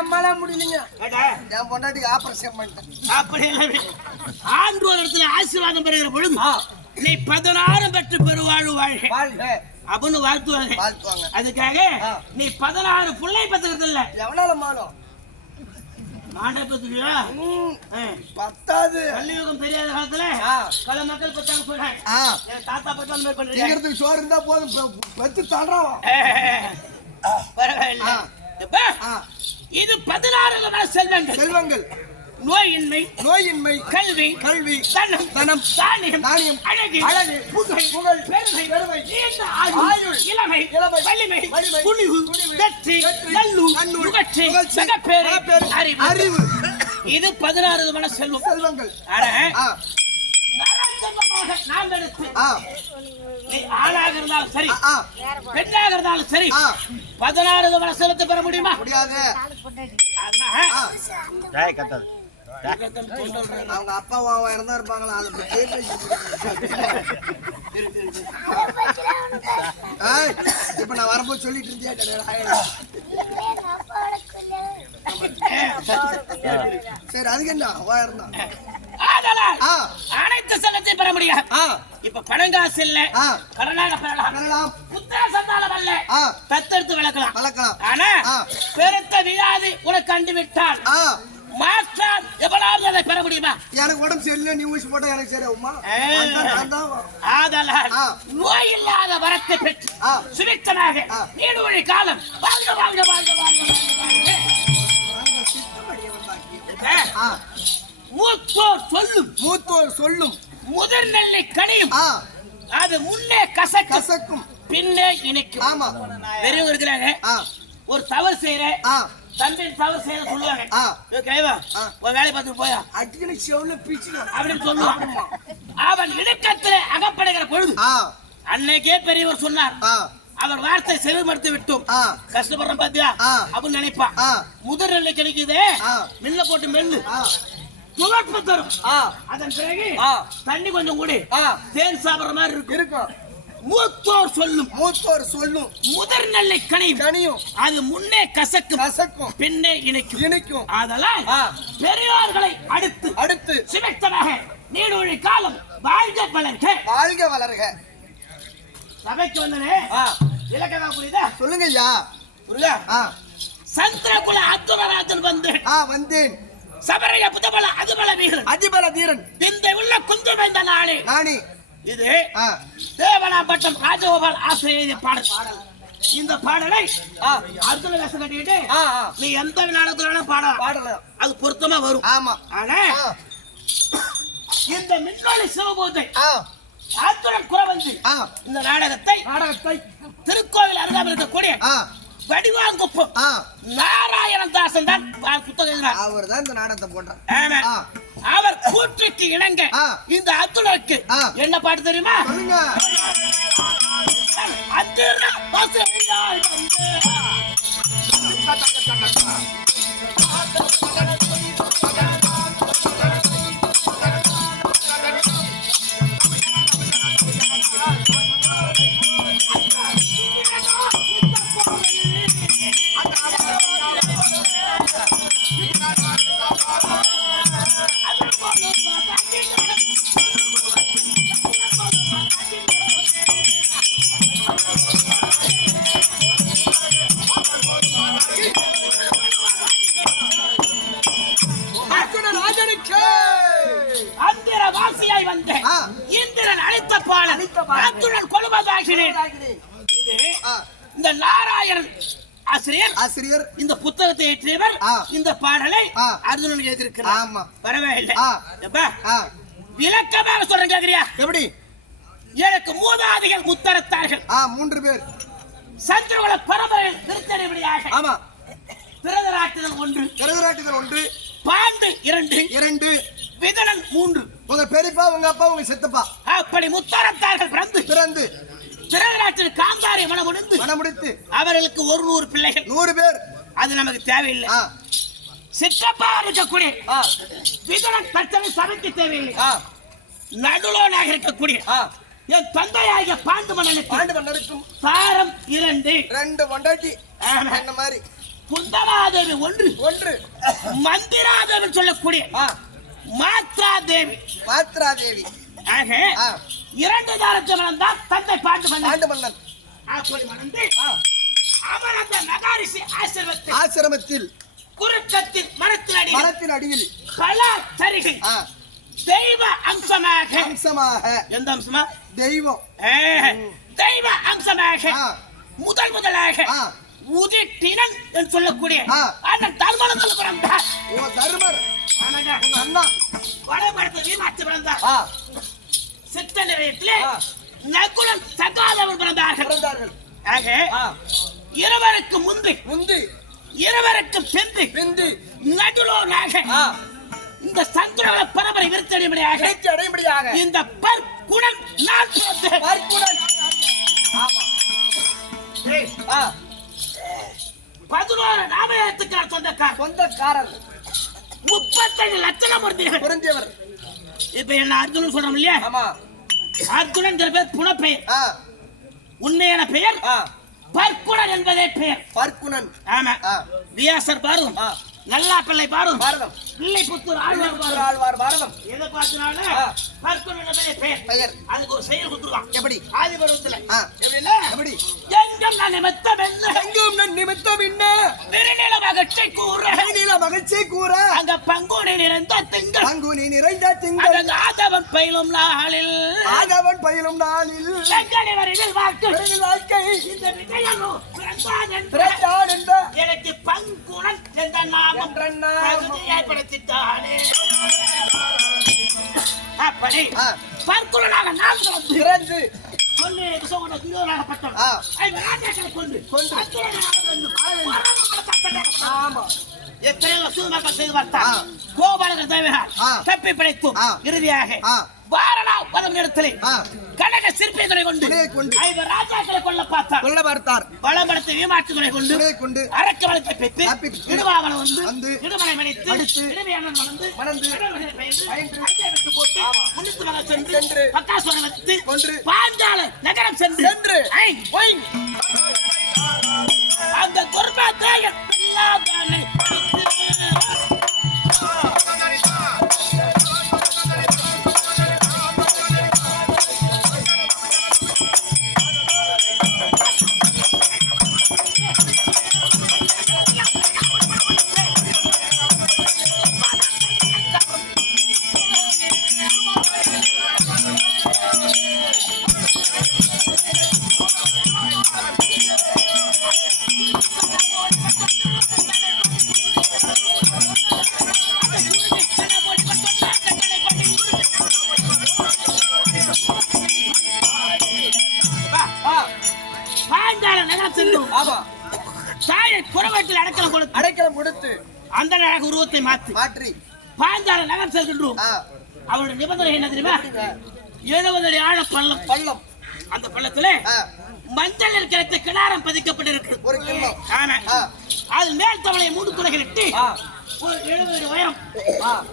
அம்மாலாம் முடியலைங்க. என் பொண்டாட்டிக்கு ஆபரேஷன் பண்ணிட்டேன். ஆண்டு ஒரு இடத்துல ஆசீர்வாதம் பெறுகிற பொழுது நீ பதினாறு பெற்று பெருவாழ் வாழ்க. வாழ்க. அப்படின்னு வாழ்த்துவாங்க. வாழ்த்துவாங்க. அதுக்காக. நீ பதினாறு பிள்ளை பத்துக்கிறது இல்ல. எவ்வளவு மாதம் மாண்டை பத்துக்கியா பத்தாது. கலியுகம் தெரியாத காலத்துல. பல மக்கள் பத்தாங்க என் தாத்தா பத்தாம் மேல் பண்றீங்க சோறு இருந்தா போதும். பெத்து தள்ளுறோம். பரவாயில்ல. இது பதினாறு விதமான செல்வங்கள். செல்வங்கள். நோயின்மை நோயின்மை கல்வி கல்வி தனம் தனம், தானியம் தானியம், அழகு அழகு, புகழ் புகழ், பெருமை பெருமை, நீண்ட ஆயுள் இளமை இளமை, வலிமை வலிமை, துணிவு வெற்றி நல்லூர் நன்னூல், புகழ்ச்சி மகப்பேறு, அறிவு. அறிவு. இது பதினாறு விதமான செல்வம். செல்வங்கள். ஆனா ஆ நரஞ்சமாக நாம் எடுத்து ஆ. நீ ஆணாக இருந்தாலும் சரி ஆ பெண்ணாக இருந்தாலும் சரி ஆ. பதினாறு செல்வத்தை பெற முடியுமா? முடியாது. கத்தாது. அவங்க அப்பா அம்மா இருந்தா இருப்பாங்களா? அதை இப்ப நான் வரும்போது சொல்லிட்டு கிடையாது சரி அதுக்கு என்ன? அவ இருந்தா. ஆதலால் அனைத்து செல்வத்தையும் பெற முடியாது இப்ப பணங்காசு இல்ல கடனாக பெறலாம். புத்திர சந்தானம் அல்ல ஆ. தத்தெடுத்து வளர்க்கலாம். வளர்க்கலாம். ஆனா ஆ. பெருத்த வியாதி உனக்கு கண்டு விட்டால் மாற்றால் எவனாவது அதை பெற முடியுமா? எனக்கு உடம்பு சரியில்லை நீ ஊசி போட்டா எனக்கு சரி தான் ஆதலால். நோய் இல்லாத வரத்தை பெற்று ஆ. சுபித்தனாக ஆ. நீடு வழி காலம். வாழ்க வாழ்க வாழ்க வாழ்க வாழ்க வாழ்க. மூத்தோர் சொல்லும். மூத்தோர் சொல்லும். முதிர் நெல்லை கனியும் அது முன்னே கசக்கு கசக்கும். பின்னே இனிக்கும் ஆமா. பெரியவங்க இருக்கிறாங்க. ஒரு தவறு செய்யற தம்பி தவறு செய்ய சொல்லுவாங்க. ஆ. உன் வேலையை பார்த்துட்டு போயா? அடிக்கடி செவுல பிச்சுக்கும் அப்படின்னு சொல்லுவான். அவன் இடுக்கத்திலே அகப்படுகிற பொழுது அன்னைக்கே பெரியவர் சொன்னார். அவர் வார்த்தை செவிமடுத்து விட்டோம். கஷ்டப்படுறோம் பாத்தியா. அப்படின்னு நினைப்பான். முதல் நெல்லை கிடைக்குதே. மில்ல போட்டு மெல்லு. துவர்ப்பு தரும். அதன் பிறகு. தண்ணி கொஞ்சம் கூடி. தேன் சாப்பிடுற மாதிரி இருக்கும். இருக்கும். மூத்தோர் சொல்லும். மூத்தோர் சொல்லும். முதல் நெல்லை கனியும். கனியும். அது முன்னே கசக்கும். கசக்கும். பின்னே இணைக்கும். இனிக்கும் அதனால் ஆ. பெரியோர்களை அடுத்து அடுத்து. சுபித்தமாக நீடொழி காலம் வாழ்க பலர்க வாழ்க வளர்க. சபைக்கு வந்தனே. ஆ. இலக்கணா புரியுதா சொல்லுங்க ஐயா புரியுதா சந்திரகுல அத்துரராஜன் வந்து ஆ வந்தேன். சபரைய புதபல அதுபல வீரன். அதிபல தீரன் இந்த உள்ள குந்து வைந்த நாளே நானி இது தேவனாம்பட்டம் ராஜகோபால் ஆசிரியர் எழுதிய பாடல். இந்த பாடலை அர்ஜுன வேஷம் கட்டிக்கிட்டு நீ எந்த நாடகத்துல வேணா பாடலாம். பாடலாம். அது பொருத்தமா வரும். ஆமா. ஆனா இந்த மின்னொளி சிவபூஜை ஆ. ஆத்துடன் குறவஞ்சி இந்த நாடகத்தை நாடகத்தை திருக்கோவில் அருகாமல் இருக்கக்கூடிய வடிவாங்குப்பம் நாராயணன் தாசன் தான் புத்தகம் எழுதினார். அவர் தான் இந்த நாடகத்தை போட்டார். அவர் கூற்றுக்கு இணங்க. இந்த அத்துணருக்கு ஆ. என்ன பாட்டு தெரியுமா? அத்திர ஆமா. பரவாயில்லை. எப்பா? ஆ, விளக்கமாக சொல்றேன் கேக்குறியா? எப்படி? எனக்கு மூதாதிகள் முத்தரத்தார்கள். ஆ மூன்று பேர். சந்திரகுல பரம்பரை திருத்தணிபடியாக ஆமா. பிரதராட்டுதல் ஒன்று. கருதராட்டுதல் ஒன்று. பாண்டு இரண்டு. இரண்டு. விதனன் மூன்று. உங்க பெரியப்பா உங்க அப்பா உங்க சித்தப்பா. அப்படி முத்தரத்தார்கள் பிறந்து. பிறந்து. பிரதராட்டில் காந்தாரி மனமுடிந்து. மனமுடித்து. அவர்களுக்கு ஒரு நூறு பிள்ளைகள். நூறு பேர். அது நமக்கு தேவையில்லை. சித்தப்பா இருக்கக்கூடிய விதனன் தச்சனை சபைக்கு தேவையில்லை. நடுலோனாக இருக்கக்கூடிய என் தந்தையாகிய பாண்டு மன்னனுக்கு பாண்டு மன்னருக்கும் சாரம் இரண்டு. ரெண்டு பொண்டாட்டி ஆமா. என்ன மாதிரி? குந்தமாதேவி ஒன்று. ஒன்று. மந்திராதேவி சொல்லக்கூடிய மாத்ரா தேவி மாத்ரா தேவி ஆக இரண்டு தாரத்தை மணந்தான் தந்தை பாண்டு மன்னன் பாண்டு மன்னன் அப்படி மணந்து அவர் அந்த நகாரிசி ஆசிரமத்தில் ஆசிரமத்தில் குறுக்கத்தின் மரத்தின் அடி மரத்தின் அடியில். கலா சரிகை ஆ. தெய்வ அம்சமாக. அம்சமாக. எந்த அம்சமா? தெய்வம். தெய்வ அம்சமாக. முதல் முதலாக உதிட்டினன் என்று சொல்லக்கூடிய. அண்ணன் தர்மனங்கள் பிறந்தார். ஓ தர்மர். உங்க அண்ணா. வடபடத்தை வீமாற்றி பிறந்தார். சித்த நிலையத்திலே. நகுலன் சகாதவன் பிறந்தார்கள். ஆக இருவருக்கு முந்தி முந்தி. இருவருக்கு பிந்தி பிந்தி நடுலோனாக ஆ. இந்த சந்திரவள பரம்பரை விருத்தடிமனையாக கிடைச்சி அடைபடியாக இந்த பற்குடன் நான் ஆ. பதினோரு நாமயத்துக்கார் சொந்தக்கார் சொந்தக்காரர். முப்பத்தஞ்சு லட்சணம் பொருந்தியவர். புரிஞ்சவர் இப்ப என்ன அர்ஜுனன் சொல்றோம் இல்லையா? ஆமா. அர்ஜுனன் பேர் புனப்பெயர் உண்மையான பெயர்? பற்குடன் என்பதே பெயர். பார்க்குணன் ஆமா. வியாசர் பாரும் ஆ. நல்லா பிள்ளை பாரும் பாரதம் பிள்ளை புத்தூர் ஆழ்வார் ஆழ்வார் பாரதம் எதை என்பதே பெயர். பெயர். அதுக்கு ஒரு செயல் கொடுத்துருவான். எப்படி? ஆதி பருவத்துல எப்படி? எங்கும் நான் நிமித்தம் என்ன? எங்கும் நன் நிமித்தம் என்ன? திருநில மகிழ்ச்சி கூற. நீல மகிழ்ச்சி கூற. அங்க பங்குனி நிறைந்த திங்கள். அங்குனி நிறைந்த திங்கள். ஆதவன் பயிலும் நாளில். ஆதவன் பயிலும் நாளில். செங்கனி வரையில் வாழ்க்கை. வாழ்க்கை. இந்த பிறந்தான் என்ற எனக்கு பங்குணன் என்ற நாமம். நாமம். தகுதியைப்படுத்தித்தானே அப்படி ஆ. பற்குணனாக நான் பிறந்து கொண்டு விசவன துரியோதனாகப்பட்டவன். ஆ. ஐந்து ராஜாக்களை கொண்டு கொண்டு. பரமபல தத்தனாக ஆமா எத்தனையோ சூழ்நிலை செய்து பார்த்தார் ஆ. கோபாலகர் தேவையார். தப்பி பிழைத்தும் ஆ. இறுதியாக. வாரணா வரும் இடத்திலே ஆ. சிற்பி துணை கொண்டு. ஐந்து ராஜாக்களை கொல்ல பார்த்தார் கொல்ல பார்த்தார் வளம்படத்தை ஏமாற்று துணை கொண்டு துணையை கொண்டு அரக்க வளத்தை பெற்று. இடுவாவனம் வந்து வந்து. இடுமலை மடித்து அடித்து. பயின்று பயின்று. அஞ்சை விட்டு போட்டு முன்னித்து மகன் சென்று. பக்காசுவரம் வைத்து கொன்று. பாஞ்சால நகரம் சென்று சென்று. அந்த துர்பா தேயன் குறவத்தில் அடக்கலம் கொடுத்து. அடைக்கலம் கொடுத்து. அந்த நகர உருவத்தை மாற்றி. மாற்றி. பாஞ்சால நகரம் செல்கின்றோம். அவருடைய நிபந்தனை என்ன தெரியுமா. எழுபது அடி ஆழ பள்ளம். பள்ளம் அந்த பள்ளத்துல ஆ மஞ்சள் கிணாரம் பதிக்கப்பட்டிருக்கு ஒரு கிண்ணம். ஆமா ஆ. அது மேல் தவளை மூடு துளைகள் இட்டு ஆ. ஒரு எழுபது உயரம்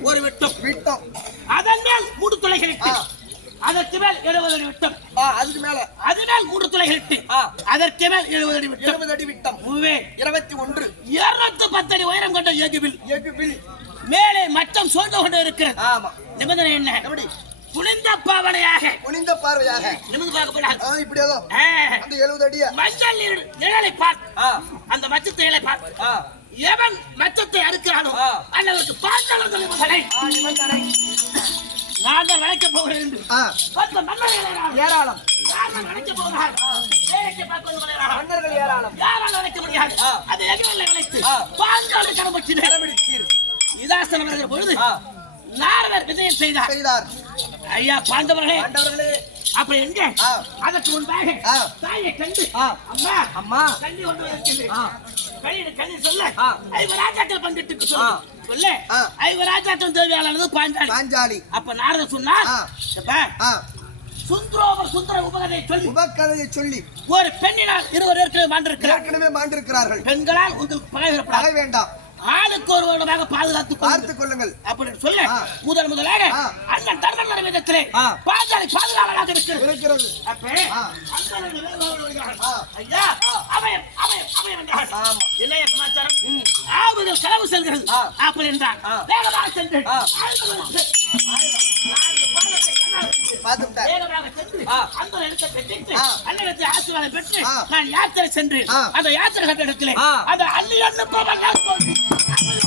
ஒரு விட்டம். விட்டோம். அதன் மேல் மூடு துளைகள் இட்டு ஆ. அதற்கு மேல் எழுபது அடி விட்டம். அதுக்கு மேல. அது மேல் மூடு துளைகள் இட்டு. அதற்கு மேல் எழுபது அடி விட்டம். எழுபது அடி விட்டம். மூவே இருபத்தி ஒன்று. இருநூத்தி பத்து அடி உயரம் கொண்ட எகுவில் எகு வில் மேலே மச்சம் சூழ்ந்து கொண்டு இருக்கிறது ஆமா. நிபந்தனை என்ன? குளிர்ந்த பாவனையாக குனிந்த பார்வையாக. நிமிர்ந்து பார்க்கப்படாது இப்படியேதோ. அந்த எழுபது அடிய? மஞ்சள் நிழலை ஆ. அந்த மச்சத்தை நிழலை பார்த்து ஆ. எவன் மச்சத்தை அறுக்கிறானோ. அன்னவருக்கு பார்த்தவர்கள் நிபந்தனை நான் தான் வளைக்க போகிறேன் என்று பத்து மன்னர்கள் ஏராளம். யார் தான் வளைக்க போகிறார். மன்னர்கள் ஏராளம். யாரால வளைக்க முடியாது. அது எங்களை ஆ. பாஞ்சாலி. இதாசனம் வருகிற பொழுது நாரதர் விஜயம் செய்தார் செய்தார் ஐயா பாண்டவர்களே ஆண்டவர்களே அப்படி எங்க. அதற்கு முன்பாக. தாயை கண்டு. அம்மா அம்மா கண்ணி ஆ. கண்ணி கண்ணி சொல்ல ஆ. ஐவர் ராஜாக்கள் பங்கிட்டு. சொல்ல. ஐவர் ராஜாக்கள் தேவையானது பாஞ்சாலி பாஞ்சாலி அப்ப. அப்பா, ஆ, சுந்தரோவர் சுந்தர உபகதை சொல்லி உபக்கதையை சொல்லி ஒரு பெண்ணினால் இருவர் ஏற்கனவே மாண்டிருக்கிறார் ஏற்கனவே மாண்டிருக்கிறார்கள் பெண்களால் உங்களுக்கு பகை வேண்டாம் ஆளுக்கு ஒரு வருடமாக பாதுகாத்து பார்த்துக் கொள்ளுங்கள் அப்படின்னு சொல்ல. முதல் முதலாக. அண்ணன் தர்மநல விதத்திலே ஆ. பாஞ்சாலி பாதுகாவலாக இருக்கிறது. ஐயா, அபயம் என்றார். ஆமா. இல்லையா சமாச்சாரம்? ஆவுதல் களவு செல்கிறது. அப்படி. வேகமாக சென்று. அண்ணனிடத்தில் ஆசீர்வாதம் பெற்று. நான் யாத்திரை சென்று. அந்த யாத்திரை ஆ. அந்த அள்ளி அனுப்பவன்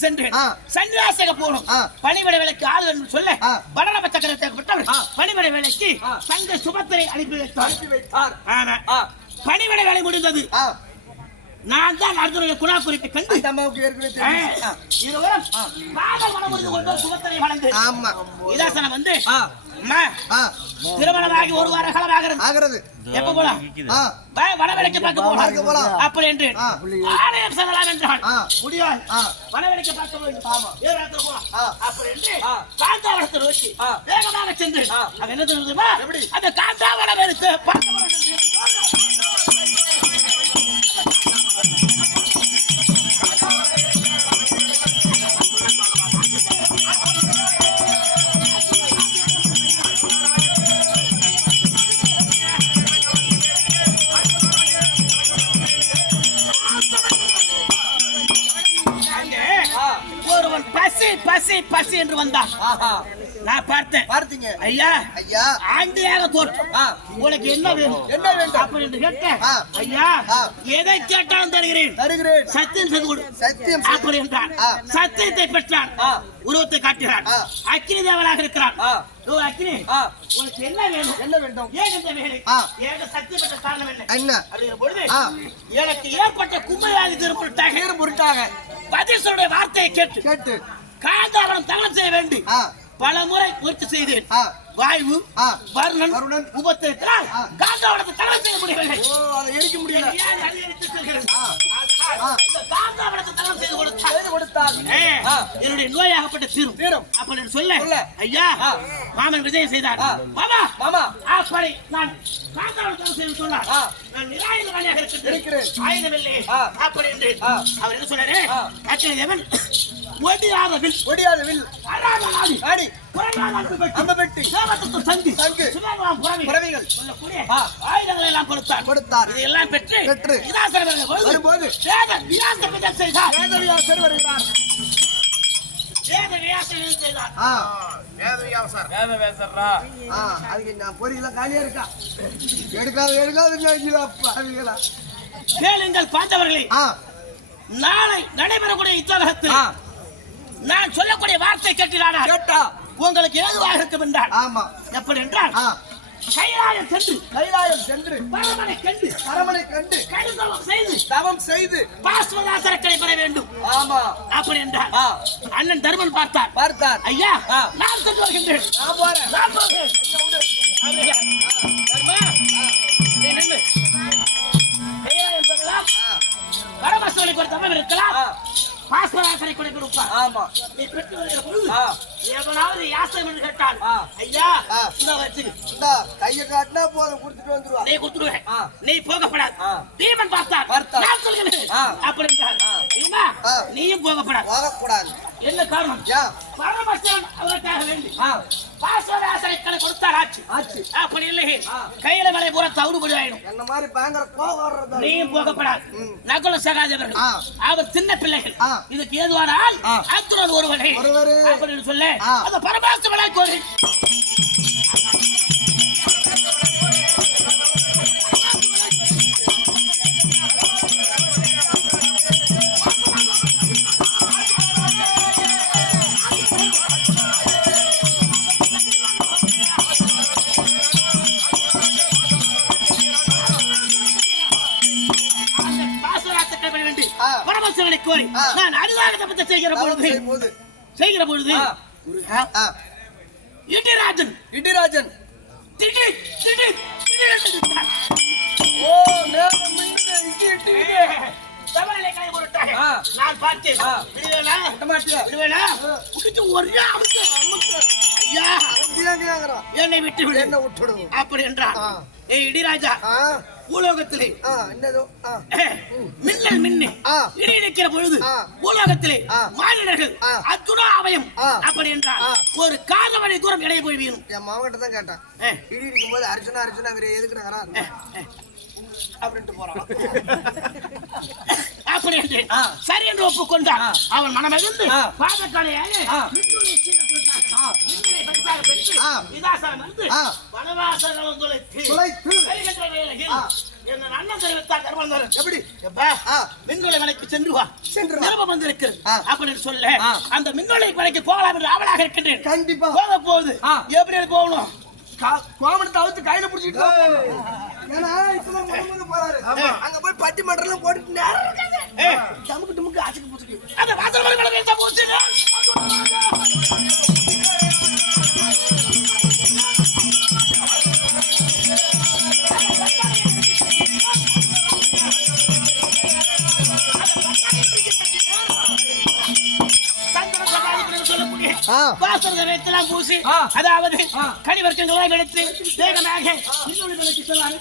சென்று. சன்னியாசக போகணும். பணிவிட வேலைக்கு ஆள் என்று சொல்ல ஆ. படரப சக்கரத்தை ஆ. பணிவிட வேலைக்கு. தங்க சுபத்திரை அனுப்பி வைத்தார். பணிவிட வேலை முடிந்தது. நான் தான் அர்ஜுனுடைய குணா குறிப்பை கண்டு இருவரும் கொண்டு சுபத்திரை வளர்ந்து ஆமா. இதாசனம் வந்து அம்மா திருமணமாகி ஒரு வார காலம் ஆகிறது ஆகிறது எப்ப போலாம் வனவேலைக்கு பார்க்க பார்க்க போகலாம் போலாம். அப்படி என்று. ஆலயம் செல்லலாம் என்றான். முடியாது ஆ. வனவேலைக்கு பார்க்க வேண்டும் ஆமா. ஏழு இடத்துல போலாம். அப்படி என்று ஆ. காந்தாவரத்தை நோக்கி. வேகமாக சென்று. அங்க என்ன தெரியுமா எப்படி? அந்த காந்தாவரம் எடுத்து பார்க்க போறோம் பசி என்று வந்தான் ஆஹா, நான் பார்த்தேன். பார்த்தீங்க. ஐயா ஐயா. ஆண்டியாக தோற்றம். உனக்கு என்ன வேணும் என்ன வேண்டும்? அப்படி என்று கேட்டேன். ஐயா. எதை கேட்டாலும் தருகிறேன். தருகிறேன். சத்தியம் செய்து கொடு. சத்தியம். அப்படி என்றான். சத்தியத்தை பெற்றான். உருவத்தை காட்டுகிறான். அக்கினி தேவனாக இருக்கிறான். அக்கினி உனக்கு என்ன வேணும் என்ன வேண்டும்? ஏன் இந்த வேலை. ஏக பெற்ற காரணம் என்ன? என்ன? அப்படிங்கிற பொழுது ஆ. எனக்கு ஏற்பட்ட கும்பலாதி திருப்பொருட்டாக பதில் சொல்ற வார்த்தையை கேட்டு கேட்டு. காந்தாவரம் தகனம் செய்ய வேண்டும் ஆ, பல முறை முயற்சி செய்தேன் வாய்வு. வர்ணன் வருணன். உபத்திரத்தினால் ஆ. காந்தாவரத்தை தகனம் செய்ய முடியவில்லை அதை எரிக்க முடியல காந்தாவரத்தை தகனம் செய்து கொடுத்தார். என்னுடைய நோயாகப்பட்ட தீரும் தீரும். அப்படின்னு சொல்ல. ஐயா. மாமன் விஜயம் செய்தார். மாமா மாமா அப்படி நான் காந்தாவரத்தை செய்து சொன்னார். நான் நிராயுதபாணியாக இருக்கிறேன். இருக்கிறேன் ஆயுதமில்லை ஆ. அப்படி என்று ஆ. அவர் என்ன சொன்னாரு தேவன் ஒடியாத வில் ஒடியாத வில் நாடி ஆடி புறநாள் அன்பு பெட்டி அம்பு பெட்டி தேவதத்து சந்தி சங்கு. சுமங்கலாம் புறவி புறவிகள். ஆ. ஆயுதங்களை எல்லாம் கொடுத்தார். கொடுத்தார். இதையெல்லாம் பெற்று பெற்று. விநாசகர் வரும்போது வேத செய்தார். வேதவியாசர் வருகிறார். வேத வியாச விஜயம் செய்தார். ஆ. ஆ, அதுக்கு நான் பொறியெல்லாம் காலியா இருக்கா? எடுக்காத எடுக்காத பாவிகளா. கேளுங்கள் பாண்டவர்களே. ஆ. நாளை நடைபெறக்கூடிய யுத்தகத்தில் ஆ. நான் சொல்லக்கூடிய வார்த்தை கேட்டினாரா கேட்டா. உங்களுக்கு ஏதுவாக இருக்கும் என்றால்? ஆமா. எப்படி என்றால் கைலாயம் சென்று கைலாயம் சென்று. பரமனை கண்டு அரமனை கண்டு. கடுதலம் செய்து தவம் செய்து. பாஸ்வதாசரக்கடை பெற வேண்டும். ஆமா. அப்படி என்றார் ஆ. அண்ணன் தர்மன் பார்த்தார். பார்த்தார். ஐயா. நான் சென்று வருகின்றேன். நான் போறேன். நான் போகிறேன். ஐயா, தர்மா, நீ நில்லு. கைலாயம் செல்லலாம் பரமசிவனை ஒரு தவம் இருக்கலாம் ஆ பாஸ்வதாசரை கூட கொடுப்பார் ஆமா நீ பெற்று வருகிற பொழுது எவனாவது யாசம் என்று கேட்டால். ஐயா. இந்த வச்சு இந்தா கையை காட்டினா போதும் கொடுத்துட்டு வந்துருவா நீ கொடுத்துருவேன். நீ போகப்படாது. தீமன் பார்த்தார். நான் சொல்கிறேன். அப்படி என்றார். நீயும் போகப்படாது போகக்கூடாது என்ன காரணம்? பரமசிவன் அவருக்காக வேண்டி ஆ. பாஸ்வராசனை கணக்கு கொடுத்தார். ஆச்சு. ஆச்சு. அப்படி இல்லை. கையில மலை பூரா தவிடுபடி ஆயிடும். என்ன மாதிரி பயங்கர கோபம் வர்றது நீயும் போகப்படாது. ம். நகுல சகாதேவர்கள். அவர் சின்ன பிள்ளைகள். இதுக்கு ஏதுவானால். அத்துடன் ஒருவரு. அப்படின்னு சொல்ல. அந்த பரமாசிவனை கோரி. அந்த வேண்டி. பரமசிவனை கோரி. நான் தப்பத்தை செய்கிற பொழுது செய்கிற பொழுது இடிராஜன் இடிராஜன் திடீர் திடீர் திடீர் என்று விட்டான். ஓ மேகம் மின்னுது, இடி இடி இடி. நான் பார்த்தேன். விடுவேனா? விடுவேனா ஆ. குடிச்சு ஒரே அங்கேயாங்கிறான். என்னை விட்டு விடு என்ன விட்டுடுவோம் அப்படி என்றான் ஆ. ஏய் இடிராஜா பூலோகத்திலே மின்னல் மின்னு. இடி நிற்கிற பொழுது. பூலோகத்திலே. மாநிலர்கள் ஆ. அத்துணா அவயம். அப்படி என்றால். ஒரு காதவனை தூரம் இடையே போய் வீணும் என் மாவட்ட தான் கேட்டேன் இடி இருக்கும்போது அர்ஜுனா அர்ஜுனாங்கிற எதுக்கு நகரா ஏ, ஏ. அப்படின்ட்டு போறான். அப்படி என்று. சரி என்று ஒப்புக்கொண்டான். அவன் மனமகிழ்ந்து. அப்படின்னு சொல்ல. அந்த மின்கொலை மலைக்கு போகலாம் என்று ஆவலாக இருக்கின்றேன். கண்டிப்பா. போக போகுது. எப்படி போகணும்? கோமணத்தை அவுத்து கையில புடிச்சிட்டு ஏன்னா இப்பதான் முத முத போறாரு. அங்க போய் பட்டி மட்டர்லாம் போட்டுட்டு நேரம் தமுக்கு துமுக்கு அச்சுக்கு புச்சுக்கு. அந்த வாசல் போச்சு. வாசல் வைத்தெல்லாம் பூசி. அதாவது. கனி வர்க்கங்களாம் எடுத்து வேகமாக இன்னொரு விலைக்கு செல்லாம்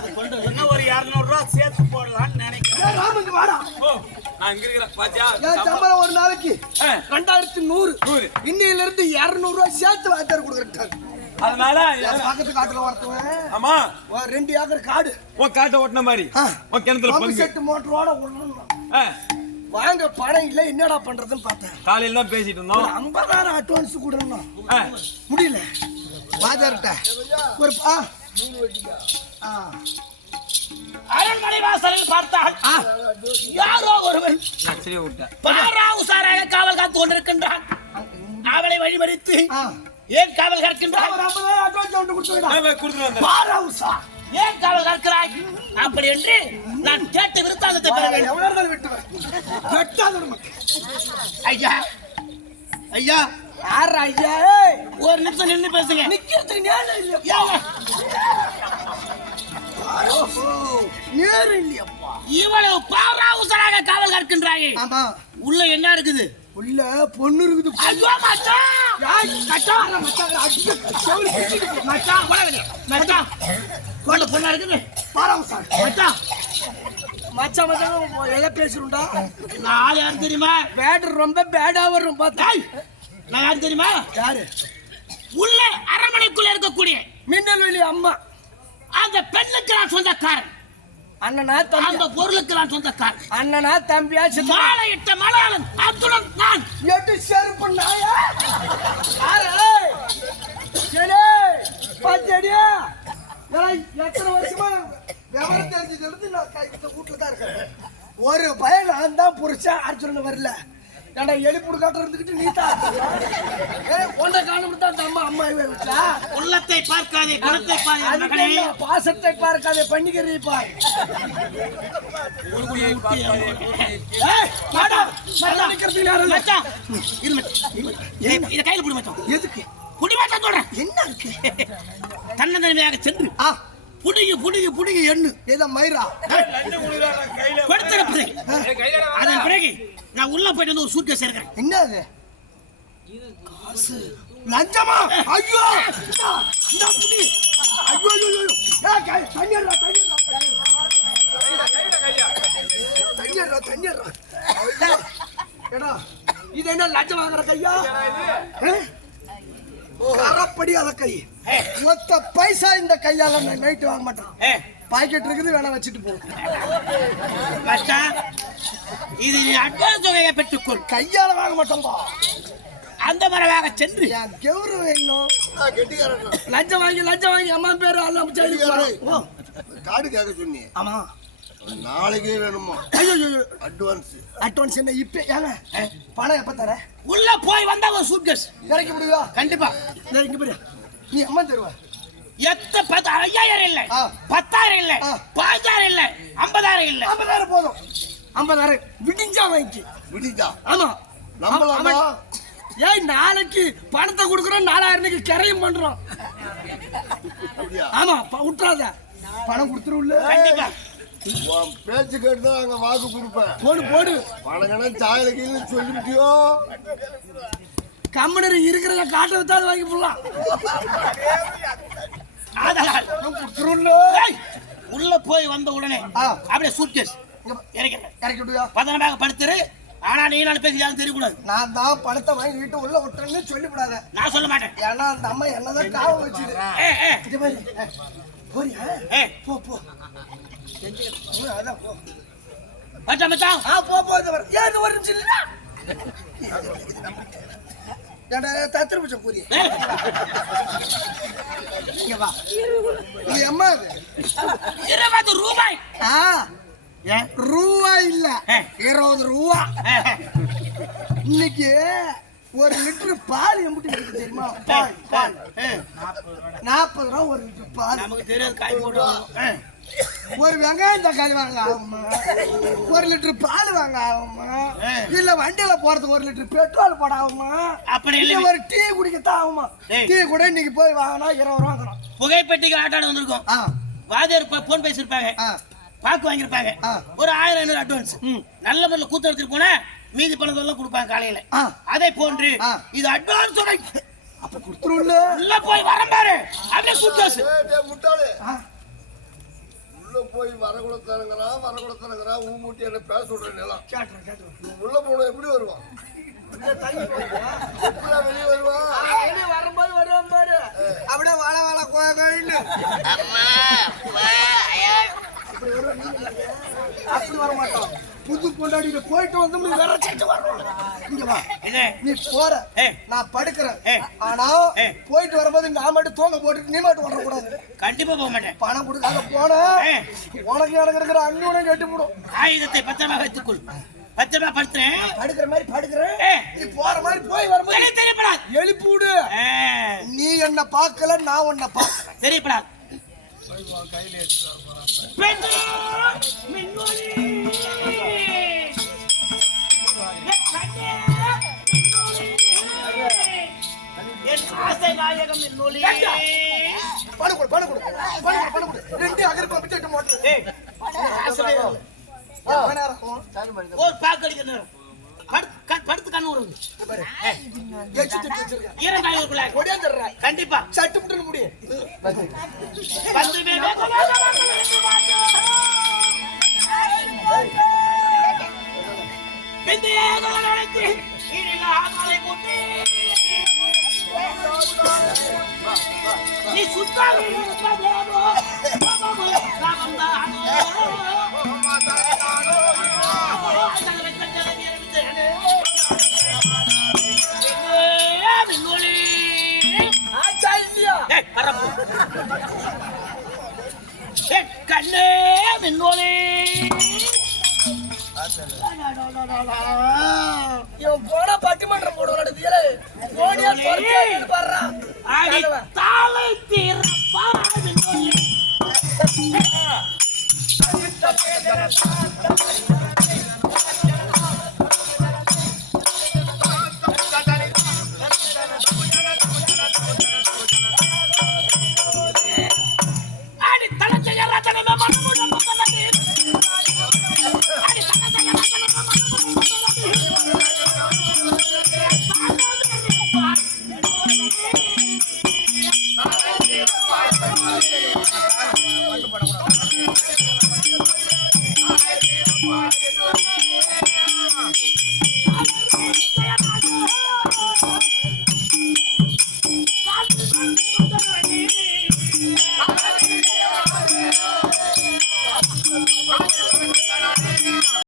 இன்னும் ஒரு இருநூறு ரூபா சேர்த்து போடலாம்னு நினைக்கிறேன். ஏய், ராமங்க வாடா. ஓ, நான் இங்க இருக்கிறேன். பாத்தியா? என் சம்பளம் ஒரு நாளைக்கு. ரெண்டாயிரத்தி நூறு. இன்னையில இருந்து இருநூறு ரூபாய் சேர்த்து வாத்தியார் கொடுக்குறேன் அதனால பக்கத்து காட்டுல ஒருத்தவன். ஆமா. ரெண்டு ஏக்கர் காடு. உன் காட்டை ஓட்டின மாதிரி. உன் கிணத்துல பங்கு. செட்டு மோட்டரோட விடணும் வாங்க பணம் இல்ல என்னடா பண்றதுன்னு பார்த்தேன். காலையில தான் பேசிட்டு ஒரு இருந்தோம் ஐம்பதாயிரம் அட்வான்ஸ் கொடுக்கணும் முடியல. வாத்தியார்கிட்ட ஒரு அரண்மனை வாசலில் பார்த்தால் யாரோ ஒருவன் பாரா உசாராக காவல் காத்து கொண்டிருக்கின்றான். அவளை வழிமறித்து ஏன் காவல் வந்தேன் பாரா உஷா ஏன் காவல் காக்கிறாய்? அப்படி என்று நான் கேட்ட விருத்தாந்தத்தை பெற வேண்டும். ஐயா. ஐயா. யார் ஐயா? ஏய். ஒரு நிமிஷம் நின்று பேசுங்க. நிக்கிறதுக்கு நேரம் இல்லையா. இவ்வளவு பாரா உசாராக காவல் காக்கின்றாயே. ஆமா. உள்ள என்ன இருக்குது? உள்ள பொண்ணு இருக்குது. ஐயோ மச்சான் ஏய், மச்சான், மச்சான், அடிச்சு, போ. மச்சான் போடாதீங்க மச்சான் கோல பொண்ணா இருக்குது? பாரா உஷா மச்சான் மச்சான் மச்சான் எதை பேசுறோம்டா நான் ஆள் யாரு தெரியுமா? பேட் ரொம்ப பேடா வரும் பார்த்தா. நான் யாரு தெரியுமா? யாரு? உள்ள அரண்மனைக்குள்ள இருக்கக்கூடிய மின்னல் வெளி அம்மா. அந்த பெண்ணுக்கு நான் சொந்தக்காரன். அண்ணனா அந்த தம்பி பொருளுக்கு நான் சொந்தக்காரன். அண்ணனா தம்பியா மாலை இட்ட மலையாளன் அத்துடன் நான் எட்டு செருப்பு நாயா? பாத்தியாடியா? எத்தனை வருஷமா விவரம் தெரிஞ்சதுல நான் இந்த வீட்டுல தான். ஒரு பையன் நான் தான் புருஷன் அர்ஜுனன் வரல. ஏன்டா எலிப்புடு காட்டு இருந்துக்கிட்டு நீ தான் ஏய், உன்னை காணும் தான் அந்த அம்மா அம்மா வீட்டுல உள்ளத்தை பார்க்காதே குணத்தை பாரு பாசத்தை பார்க்காத பண்ணிக்கிறீ பார். இதை கையில புடி மச்சான். எதுக்கு? புடி மச்சான் சொல்றேன். என்ன இருக்கு தன்னந்தனிமையாக சென்று. ஆ. புடிங்க புடிங்க புடிங்க எண்ணு. ஏதா மயிரா? கொடுத்திருப்பதை. அதன் பிறகு நான் உள்ள போயிட்டு வந்து ஒரு சூட்கேஸ் இருக்கிறேன் என்ன அது லஞ்சமா? ஐயோ! இந்தா, புடி. ஐயோ ஐயோ ஐயோ. ஏய், கை, தண்ணியர்ரா. ஐயோ. ஏடா, இது என்ன லஞ்சம் வாங்குற கையா? கரப்படி அத கை. மொத்த பைசா இந்த கையால நான் நைட்டு வாங்க மாட்டேன். பாக்கெட் இருக்குது வேணா வச்சுட்டு போ. மச்சான் இது நீ அட்வான்ஸ் தொகையை பெற்றுக்கொள். கையால வாங்க மாட்டோம்பா. அந்த மரவாக சென்று. என் கௌரவம் இன்னும் லஞ்சம் வாங்கி லஞ்சம் வாங்கி அம்மா பேரு எல்லாம் கார்டு கேட்க சொன்னி. ஆமா. நாளைக்கே வேணுமா? அட்வான்ஸ். அட்வான்ஸ் என்ன இப்ப ஏங்க? பணம் எப்ப தர? உள்ள போய் வந்தா ஒரு சூட்கேஸ். இறக்கி முடியுதா கண்டிப்பா. இங்க பாரு நீ அம்மா தருவா. எத்த பத்து? ஐயாயிரம் இல்ல. பத்தாயிரம் இல்ல. ஆ. பாஞ்சாயிரம் இல்ல. ஐம்பதாயிரம் இல்ல. ஐம்பதாயிரம் போதும். ஐம்பதாயிரம். விடிஞ்சா வாங்கி விடிதா ஆமா? அவன்- ஏய் நாளைக்கு பணத்தை கொடுக்குறோம் நாலாயிரம் கரையும் பண்றோம். ஆமா ப- விட்டுறாத. பணம் கொடுத்துருவுல்ல? கண்டிப்பா. பேச்சு கேட்டு தான் அங்க வாக்கு கொடுப்பேன். போடு போடு. பணங்கன சாயல கீழே சொல்லிவிட்டியோ? கம்பெனி இருக்கிறத காட்ட வித்தாது வாங்கி போடலாம். ஆதலால் உள்ள போய் வந்த உடனே. அப்படியே சூட்கேஸ் இறக்கிறேன் பதனமாக படுத்துரு. ஆனா நீ நான் பேசி யாரும் தெரியக்கூடாது நான் தான் பணத்தை வாங்கிட்டு உள்ள விட்டுறேன்னு சொல்லிவிடாத. நான் சொல்ல மாட்டேன். ஏன்னா அந்த அம்மா என்னதான் காவல் வச்சுது. இது மாதிரி போறியா? ஏ போ போ. ம், அதான் போ. மச்சான் மச்சான். ஆ போ போ இது ஒரு நிமிஷம் ஏன்டா தத்திர பச்சை கூறி ஏ, இங்க வா. இது அம்மா இருபது ரூபாய். ஆ. ரூபா இல்ல. இருபது ரூபா. இன்னைக்கு ஒரு லிட்டர் பால் எம்பிட்டு இருக்கு தெரியுமா? பால் பால். நாற்பது ரூபா ஒரு லிட்டர் பால். நமக்கு தெரியாது காய் போட்டு ஒரு வெங்காயம் தக்காளி வாங்க ஆகுமா ஒரு லிட்டர் பால் வாங்க ஆகுமா. இல்ல வண்டியில போறதுக்கு ஒரு லிட்டர் பெட்ரோல் போட ஆகுமா அப்படி இல்ல. ஒரு டீ குடிக்கத்தான் ஆகுமா. டீ கூட இன்னைக்கு போய் வாங்கினா இருபது ரூபா வாங்குறோம் புகைப்பெட்டிக்கு ஆட்டாட வந்திருக்கோம். வாதியார் போன் பேசியிருப்பாங்க. பாக்கு வாங்கியிருப்பாங்க. ஒரு ஆயிரம் ஐநூறு அட்வான்ஸ். நல்ல முறையில் கூத்து எடுத்துட்டு போனா மீதி பணத்தை எல்லாம் கொடுப்பாங்க காலையில. ஆ. அதை போன்று. இது அட்வான்ஸ் அப்ப கொடுத்துரும்ல உள்ள போய் வரேன் பாரு. அப்படியே டேய், முட்டாளே. உள்ள போய் வரகுலத்தனங்கிறா வரகுலத்தனங்கிறா ஊ மூட்டி என்ன பேச கேட்டுறேன் கேட்டுறேன். உள்ள போன எப்படி வருவான் வெளியே வருவான் வெளியே வரும்போது வருவான் பாரு. அப்படியே வாழ வாழ கோயின்னு அப்படி வர மாட்டோம். புது கொண்டாடிட்டு போயிட்டு வந்து நீ வேற சேர்த்து வரணும் இங்க வா. நீ போற. நான் படுக்கிறேன். ஆனா. போயிட்டு வரும்போது நான் மட்டும் தூங்க போட்டுட்டு நீ மட்டும் வரக்கூடாது கண்டிப்பா போக மாட்டேன். பணம் கொடுக்காத போன. உனக்கு எனக்கு இருக்கிற அண்ணனும் கட்டி போடும். ஆயுதத்தை பத்திரமா வைத்துக்கொள். பத்திரமா படுத்துறேன். படுக்கிற மாதிரி படுக்கிறேன். நீ போற மாதிரி போய் வரும்போது தெரியப்படாது. எழுப்பி விடு. ஆ, நீ என்ன பார்க்கல நான் உன்னை பார்க்கல. தெரியப்படாது. ஒரு பாக்கு அடிக்கிற நேரம். படுத்து கண்டிப்பா. சட்டு முடியும் நீ சுத்தாமி கண்ணே மின்னோலே இவன் போனா பட்டிமன்றம் போடுவான் தீரே போனியா பாடுறான் அடி தாளை தீரப்பா